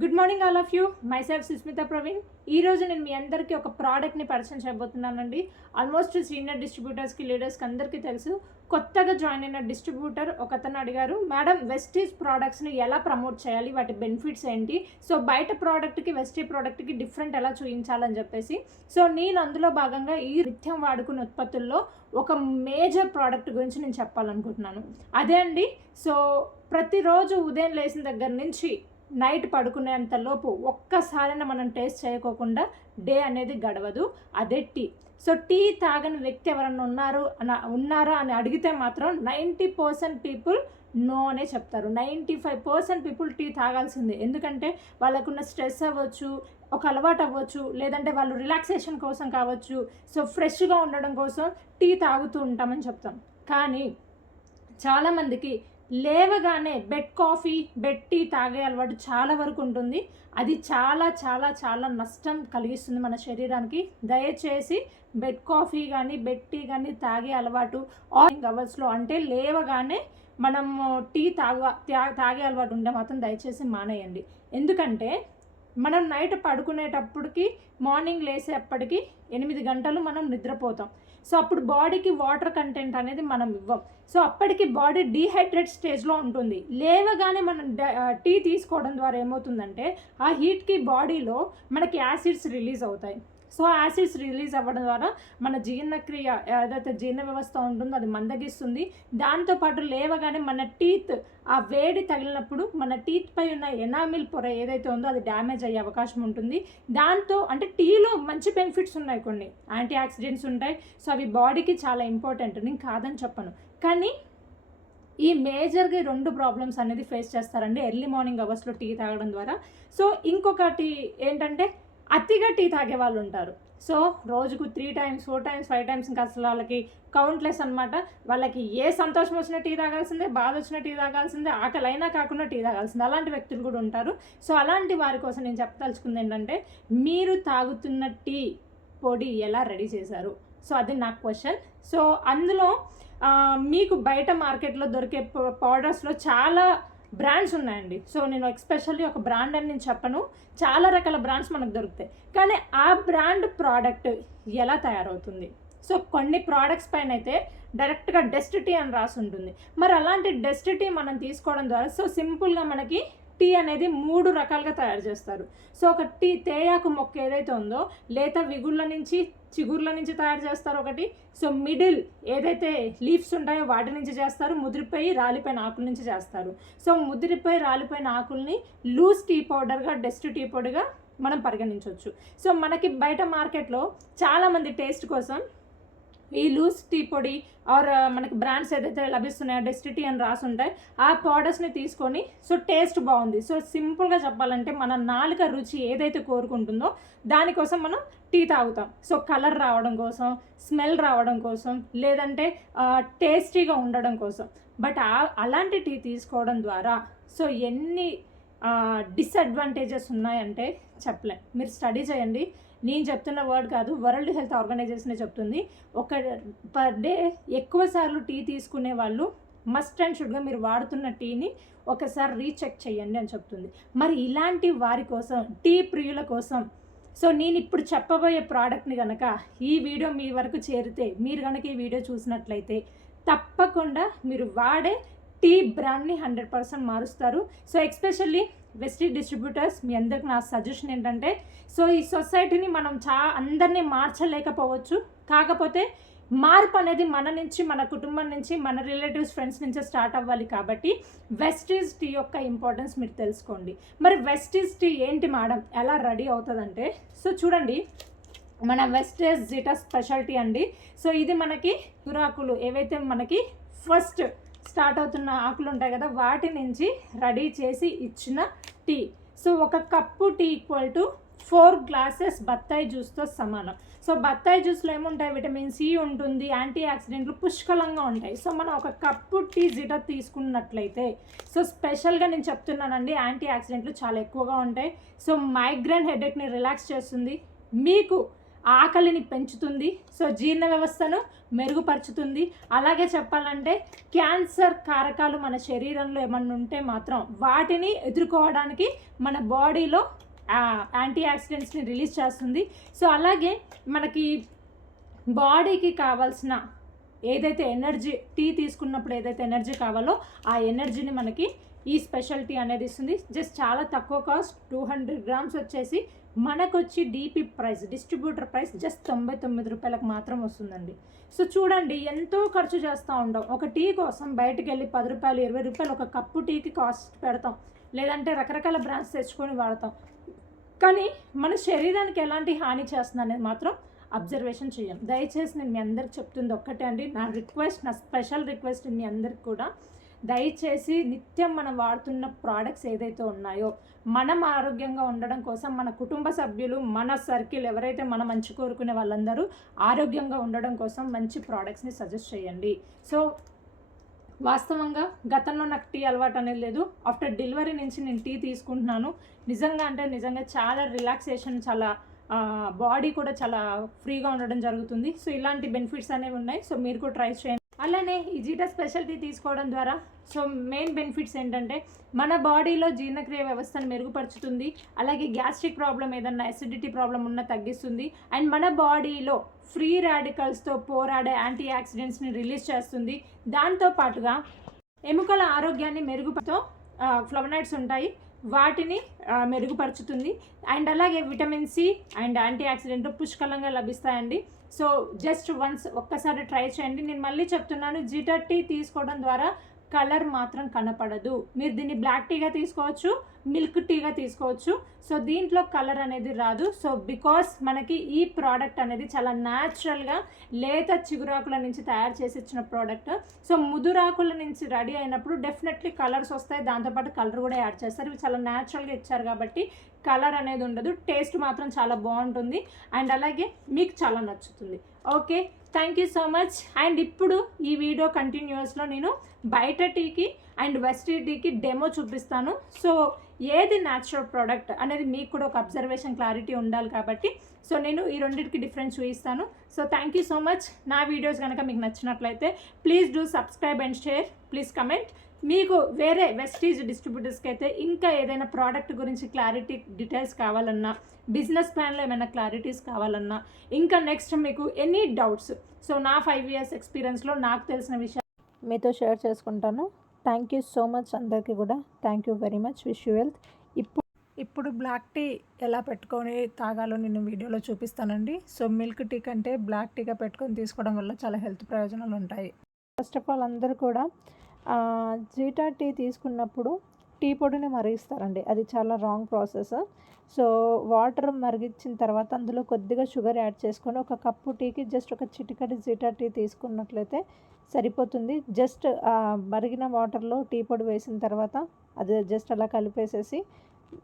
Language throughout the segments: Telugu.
Good morning all of you myself Susmitha Praveen ఈ రోజు నేను మీ అందరికీ ఒక ప్రోడక్ట్ని పరిచయం చేయబోతున్నానండి. ఆల్మోస్ట్ సీనియర్ డిస్ట్రిబ్యూటర్స్కి లీడర్స్కి అందరికీ తెలుసు. కొత్తగా జాయిన్ అయిన డిస్ట్రిబ్యూటర్ ఒకతను అడిగారు మేడం వెస్టీజ్ ప్రోడక్ట్స్ని ఎలా ప్రమోట్ చేయాలి? వాటి బెనిఫిట్స్ ఏంటి? సో బయట ప్రోడక్ట్కి వెస్టీ ప్రోడక్ట్కి డిఫరెంట్ ఎలా చూపించాలని చెప్పేసి. సో నేను అందులో భాగంగా ఈ నిత్యం వాడుకునే ఉత్పత్తుల్లో ఒక మేజర్ ప్రోడక్ట్ గురించి నేను చెప్పాలనుకుంటున్నాను. అదే అండి. సో ప్రతిరోజు ఉదయం లేచిన దగ్గర నుంచి నైట్ పడుకునేంతలోపు ఒక్కసారైనా మనం టేస్ట్ చేయకోకుండా డే అనేది గడవదు. అదే టీ. సో టీ తాగని వ్యక్తి ఎవరన్నా ఉన్నారు అన ఉన్నారా అని అడిగితే మాత్రం నైంటీ పర్సెంట్ పీపుల్ నో అనే చెప్తారు. Ninety five percent people tea తాగాల్సిందే. ఎందుకంటే వాళ్ళకున్న స్ట్రెస్ అవ్వచ్చు ఒక అలవాటు అవ్వచ్చు లేదంటే వాళ్ళు రిలాక్సేషన్ కోసం కావచ్చు. సో ఫ్రెష్గా ఉండడం కోసం టీ తాగుతూ ఉంటామని చెప్తాం. కానీ చాలామందికి లేవగానే బెడ్ కాఫీ బెడ్ టీ తాగే అలవాటు చాలా వరకు ఉంటుంది. అది చాలా చాలా చాలా నష్టం కలిగిస్తుంది మన శరీరానికి. దయచేసి బెడ్ కాఫీ కానీ బెడ్ టీ కానీ తాగే అలవాటు ఆరింగ్ అవర్స్లో అంటే లేవగానే మనం టీ తాగ తా- తాగే అలవాటు ఉంటే మాత్రం దయచేసి మానేయండి. ఎందుకంటే మనం నైట్ పడుకునేటప్పటికి మార్నింగ్ లేసేటప్పటికి ఎనిమిది గంటలు మనం నిద్రపోతాం. సో అప్పుడు బాడీకి వాటర్ కంటెంట్ అనేది మనం ఇవ్వం. సో అప్పటికి బాడీ డీహైడ్రేట్ స్టేజ్లో ఉంటుంది. లేవగానే మనం టీ తీసుకోవడం ద్వారా ఏమవుతుందంటే ఆ హీట్కి బాడీలో మనకి యాసిడ్స్ రిలీజ్ అవుతాయి. సో యాసిడ్స్ రిలీజ్ అవ్వడం ద్వారా మన జీర్ణక్రియ ఏదైతే జీర్ణ వ్యవస్థ ఉంటుందో అది మందగిస్తుంది. దాంతోపాటు లేవగానే మన టీత్ ఆ వేడి తగిలినప్పుడు మన టీత్ పై ఉన్న ఎనామిల్ పొర ఏదైతే ఉందో అది డ్యామేజ్ అయ్యే అవకాశం ఉంటుంది. దాంతో అంటే టీలో మంచి బెనిఫిట్స్ ఉన్నాయి కొన్ని. యాంటీ ఆక్సిడెంట్స్ ఉంటాయి. సో అవి బాడీకి చాలా ఇంపార్టెంట్. నేను కాదని చెప్పను. కానీ ఈ మేజర్గా రెండు ప్రాబ్లమ్స్ అనేది ఫేస్ చేస్తారండి. ఎర్లీ మార్నింగ్ అవర్స్లో టీ తాగడం ద్వారా. సో ఇంకొకటి ఏంటంటే అతిగా టీ తాగే వాళ్ళు ఉంటారు. సో రోజుకు three times four times five times ఇంకా అసలు వాళ్ళకి కౌంట్లెస్ అనమాట వాళ్ళకి ఏ సంతోషం వచ్చినా టీ తాగాల్సిందే బాధ వచ్చిన టీ తాగాల్సిందే ఆకలి అయినా కాకుండా టీ తాగాల్సిందే. అలాంటి వ్యక్తులు కూడా ఉంటారు. సో అలాంటి వారి కోసం నేను చెప్పదలుచుకుంది ఏంటంటే మీరు తాగుతున్న టీ పొడి ఎలా రెడీ చేశారు? సో అది నా క్వశ్చన్. సో అందులో మీకు బయట మార్కెట్లో దొరికే పౌడర్స్లో చాలా బ్రాండ్స్ ఉన్నాయండి. సో నేను ఎక్స్పెషల్లీ ఒక బ్రాండ్ అని నేను చెప్పను. చాలా రకాల బ్రాండ్స్ మనకు దొరుకుతాయి. కానీ ఆ బ్రాండ్ ప్రోడక్ట్ ఎలా తయారవుతుంది? సో కొన్ని ప్రోడక్ట్స్ పైన అయితే డైరెక్ట్గా డెస్టిటీ అని రాసి ఉంటుంది మరి అలాంటి డెస్టిటీ మనం తీసుకోవడం ద్వారా సో సింపుల్గా మనకి టీ అనేది మూడు రకాలుగా తయారు చేస్తారు. సో ఒక టీ తేయాకు మొక్క ఏదైతే ఉందో లేత విగుళ్ళ నుంచి చిగుర్ల నుంచి తయారు చేస్తారు ఒకటి. సో మిడిల్ ఏదైతే లీవ్స్ ఉంటాయో వాటి నుంచి చేస్తారు. ముదిరిపోయి రాలిపోయిన ఆకుల నుంచి చేస్తారు. సో ముదిరిపోయి రాలిపోయిన ఆకుల్ని లూజ్ టీ పౌడర్గా డస్ట్ టీ పౌడర్గా మనం పరిగణించవచ్చు. సో మనకి బయట మార్కెట్లో చాలామంది టేస్ట్ కోసం ఈ లూజ్ టీ పొడి ఆర్ మనకి బ్రాండ్స్ ఏదైతే లభిస్తున్నాయో డెస్ట్ టీ అని రాసి ఉంటాయి ఆ పౌడర్స్ని తీసుకొని సో టేస్ట్ బాగుంది. సో సింపుల్గా చెప్పాలంటే మన నాలుక రుచి ఏదైతే కోరుకుంటుందో దానికోసం మనం టీ తాగుతాం. సో కలర్ రావడం కోసం స్మెల్ రావడం కోసం లేదంటే టేస్టీగా ఉండడం కోసం. బట్ అలాంటి టీ తీసుకోవడం ద్వారా సో ఎన్ని డిసడ్వాంటేజెస్ ఉన్నాయంటే చెప్పలేం. మీరు స్టడీ చేయండి. నేను చెప్తున్న వర్డ్ కాదు వరల్డ్ హెల్త్ ఆర్గనైజేషనే చెప్తుంది. ఒక పర్ డే ఎక్కువ సార్లు టీ తీసుకునే వాళ్ళు మస్ట్ అండ్ షుడ్గా మీరు వాడుతున్న టీని ఒకసారి రీచెక్ చేయండి అని చెప్తుంది. మరి ఇలాంటి వారి కోసం టీ ప్రియుల కోసం సో నేను ఇప్పుడు చెప్పబోయే ప్రోడక్ట్ని కనుక ఈ వీడియో మీ వరకు చేరితే మీరు కనుక ఈ వీడియో చూసినట్లయితే తప్పకుండా మీరు వాడే టీ బ్రాండ్ని హండ్రెడ్ పర్సెంట్ మారుస్తారు. సో ఎక్స్పెషల్లీ వెస్టీ డిస్ట్రిబ్యూటర్స్ మీ అందరికి నా సజెషన్ ఏంటంటే సో ఈ సొసైటీని మనం చా అందరినీ మార్చలేకపోవచ్చు. కాకపోతే మార్పు అనేది మన నుంచి మన కుటుంబం నుంచి మన రిలేటివ్స్ ఫ్రెండ్స్ నుంచే స్టార్ట్ అవ్వాలి కాబట్టి వెస్టీజ్ టీ యొక్క ఇంపార్టెన్స్ మీరు తెలుసుకోండి. మరి వెస్టీజ్ టీ ఏంటి మేడం? ఎలా రెడీ అవుతుందంటే సో చూడండి. మన వెస్టేజ్ జిటా స్పెషాలిటీ అండి. సో ఇది మనకి గురాకులు ఏవైతే మనకి ఫస్ట్ స్టార్ట్ అవుతున్న ఆకులు ఉంటాయి కదా వాటి నుంచి రెడీ చేసి ఇచ్చిన టీ. సో ఒక cup tea equal to four glasses బత్తాయి జ్యూస్తో సమానం. సో బత్తాయి జ్యూస్లో ఏముంటాయి? విటమిన్ సి ఉంటుంది యాంటీ ఆక్సిడెంట్లు పుష్కలంగా ఉంటాయి. సో మనం ఒక కప్పు టీ జిటర్ తీసుకున్నట్లయితే సో స్పెషల్గా నేను చెప్తున్నానండి యాంటీ ఆక్సిడెంట్లు చాలా ఎక్కువగా ఉంటాయి. సో మైగ్రేన్ హెడేక్ని రిలాక్స్ చేస్తుంది. మీకు ఆకలిని పెంచుతుంది. సో జీర్ణ వ్యవస్థను మెరుగుపరుచుతుంది. అలాగే చెప్పాలంటే క్యాన్సర్ కారకాలు మన శరీరంలో ఏమన్నా ఉంటే మాత్రం వాటిని ఎదుర్కోవడానికి మన బాడీలో యాంటీ ఆక్సిడెంట్స్ని రిలీజ్ చేస్తుంది. సో అలాగే మనకి బాడీకి కావాల్సిన ఏదైతే ఎనర్జీ టీ తీసుకున్నప్పుడు ఏదైతే ఎనర్జీ కావాలో ఆ ఎనర్జీని మనకి ఈ స్పెషల్ టీ అనేది ఇస్తుంది. జస్ట్ చాలా తక్కువ కాస్ట్ టూ హండ్రెడ్ గ్రామ్స్ వచ్చేసి మనకు వచ్చి DP price distributor price just తొంభై తొమ్మిది రూపాయలకు మాత్రం వస్తుందండి. సో చూడండి ఎంతో ఖర్చు చేస్తూ ఉంటాం ఒక టీ కోసం బయటకు వెళ్ళి పది రూపాయలు ఇరవై రూపాయలు ఒక కప్పు టీకి కాస్ట్ పెడతాం. లేదంటే రకరకాల బ్రాండ్స్ తెచ్చుకొని వాడతాం. కానీ మన శరీరానికి ఎలాంటి హాని చేస్తుంది అనేది మాత్రం అబ్జర్వేషన్ చేయం. దయచేసి నేను మీ అందరికి చెప్తుంది ఒక్కటే అండి. నా రిక్వెస్ట్ నా స్పెషల్ రిక్వెస్ట్ మీ అందరికి కూడా దయచేసి నిత్యం మనం వాడుతున్న ప్రోడక్ట్స్ ఏదైతే ఉన్నాయో మనం ఆరోగ్యంగా ఉండడం కోసం మన కుటుంబ సభ్యులు మన సర్కిల్ ఎవరైతే మనం మంచి కోరుకునే వాళ్ళందరూ ఆరోగ్యంగా ఉండడం కోసం మంచి ప్రోడక్ట్స్ని సజెస్ట్ చేయండి. సో వాస్తవంగా గతంలో నాకు టీ అలవాటు అనేది లేదు. ఆఫ్టర్ డెలివరీ నుంచి నేను టీ తీసుకుంటున్నాను. నిజంగా అంటే నిజంగా చాలా రిలాక్సేషన్ చాలా బాడీ కూడా చాలా ఫ్రీగా ఉండడం జరుగుతుంది. సో ఇలాంటి బెనిఫిట్స్ అనేవి ఉన్నాయి. సో మీరు కూడా ట్రై చేయండి. అలానే ఈ జీటా స్పెషాలిటీ తీసుకోవడం ద్వారా సో మెయిన్ బెనిఫిట్స్ ఏంటంటే మన బాడీలో జీర్ణక్రియ వ్యవస్థను మెరుగుపరుచుతుంది అలాగే గ్యాస్ట్రిక్ ప్రాబ్లం ఏదన్నా అసిడిటీ ప్రాబ్లం ఉన్నా తగ్గిస్తుంది అండ్ మన బాడీలో ఫ్రీ రాడికల్స్తో పోరాడే యాంటీ ఆక్సిడెంట్స్ని రిలీజ్ చేస్తుంది. దాంతో పాటుగా ఎముకల ఆరోగ్యాన్ని మెరుగుపరుతో ఫ్లవనైడ్స్ ఉంటాయి. వాటిని మెరుగుపరుచుతుంది. అండ్ అలాగే vitamin C and antioxidant పుష్కలంగా లభిస్తాయండి. సో జస్ట్ వన్స్ ఒక్కసారి ట్రై చేయండి. నేను మళ్ళీ చెప్తున్నాను జీటర్ టీ తీసుకోవడం ద్వారా కలర్ మాత్రం కనపడదు. మీరు దీన్ని బ్లాక్ టీగా తీసుకోవచ్చు మిల్క్ టీగా తీసుకోవచ్చు. సో దీంట్లో కలర్ అనేది రాదు. సో బికాస్ మనకి ఈ ప్రోడక్ట్ అనేది చాలా న్యాచురల్గా లేత చిగురాకుల నుంచి తయారు చేసి ఇచ్చిన ప్రోడక్ట్ సో ముదురాకుల నుంచి రెడీ అయినప్పుడు డెఫినెట్లీ కలర్స్ వస్తాయి. దాంతోపాటు కలర్ కూడా యాడ్ చేస్తారు. ఇవి చాలా న్యాచురల్గా ఇచ్చారు కాబట్టి కలర్ అనేది ఉండదు. టేస్ట్ మాత్రం చాలా బాగుంటుంది. అండ్ అలాగే మీకు చాలా నచ్చుతుంది. Okay? Thank you so much and ఇప్పుడు ఈ వీడియో కంటిన్యూస్లో నేను బయట టీకి అండ్ వెస్ట్ టీకి డెమో చూపిస్తాను. సో ఏది న్యాచురల్ ప్రోడక్ట్ అనేది మీకు కూడా ఒక అబ్జర్వేషన్ క్లారిటీ ఉండాలి కాబట్టి సో నేను ఈ రెండింటికి డిఫరెన్స్ చూపిస్తాను. So thank you so much నా వీడియోస్ కనుక మీకు నచ్చినట్లయితే please do subscribe and share please comment మీకు వేరే వెస్టీజ్ డిస్ట్రిబ్యూటర్స్కి అయితే ఇంకా ఏదైనా ప్రోడక్ట్ గురించి క్లారిటీ డీటెయిల్స్ కావాలన్నా బిజినెస్ ప్లాన్లో ఏమైనా క్లారిటీస్ కావాలన్నా ఇంకా నెక్స్ట్ మీకు ఎనీ డౌట్స్ సో నా ఫైవ్ ఇయర్స్ ఎక్స్పీరియన్స్లో నాకు తెలిసిన విషయం మీతో షేర్ చేసుకుంటాను. థ్యాంక్ యూ సో మచ్ అందరికీ కూడా. Thank you very much wish you wealth ఇప్పుడు ఇప్పుడు బ్లాక్ టీ ఎలా పెట్టుకొని తాగాలో నేను వీడియోలో చూపిస్తానండి. సో మిల్క్ టీ కంటే బ్లాక్ టీగా పెట్టుకొని తీసుకోవడం వల్ల చాలా హెల్త్ ప్రయోజనాలు ఉంటాయి. ఫస్ట్ ఆఫ్ ఆల్ అందరూ కూడా జీటా టీ తీసుకున్నప్పుడు టీ పొడిని మరిగిస్తారండి. అది చాలా రాంగ్ ప్రాసెస్ సో వాటర్ మరిగించిన తర్వాత అందులో కొద్దిగా షుగర్ యాడ్ చేసుకొని ఒక కప్పు టీకి జస్ట్ ఒక చిటికటి జీటా టీ తీసుకున్నట్లయితే సరిపోతుంది. జస్ట్ మరిగిన వాటర్లో టీ పొడి వేసిన తర్వాత అది జస్ట్ అలా కలిపేసేసి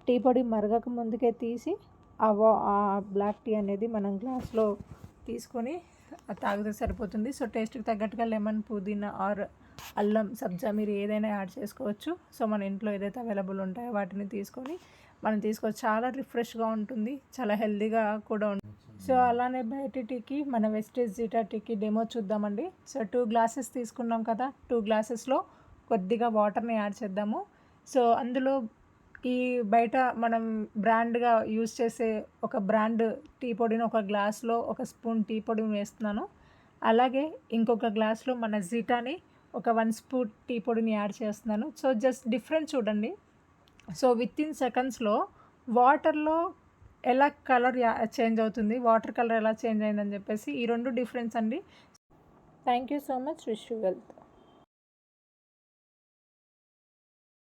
టీ పొడి మరగక ముందుకే తీసి ఆ వా ఆ బ్లాక్ టీ అనేది మనం గ్లాస్లో తీసుకొని తాగితే సరిపోతుంది. సో టేస్ట్కి తగ్గట్టుగా లెమన్ పుదీనా ఆర్ అల్లం సబ్జా మీరు ఏదైనా యాడ్ చేసుకోవచ్చు. సో మన ఇంట్లో ఏదైతే అవైలబుల్ ఉంటాయో వాటిని తీసుకొని మనం తీసుకోవచ్చు. చాలా రిఫ్రెష్గా ఉంటుంది. చాలా హెల్దీగా కూడా ఉంటుంది సో అలానే బయట టీకి మన వెస్టేజ్ జీటా టీకి డెమో చూద్దామండి. సో టూ గ్లాసెస్ తీసుకున్నాం కదా టూ గ్లాసెస్లో కొద్దిగా వాటర్ని యాడ్ చేద్దాము. సో అందులో ఈ బయట మనం బ్రాండ్గా యూస్ చేసే ఒక బ్రాండ్ టీ పొడిని ఒక గ్లాస్లో ఒక స్పూన్ టీ పొడిని వేస్తున్నాను. అలాగే ఇంకొక గ్లాస్లో మన జీటాని ఒక వన్ స్పూన్ టీ పొడిని యాడ్ చేస్తున్నాను. సో జస్ట్ డిఫరెంట్ చూడండి. సో విత్ ఇన్ సెకండ్స్లో వాటర్లో ఎలా కలర్ చేంజ్ అవుతుంది వాటర్ కలర్ ఎలా చేంజ్ అయిందని చెప్పేసి ఈ రెండు డిఫరెన్స్ అండి. Thank you so much wish you wealth.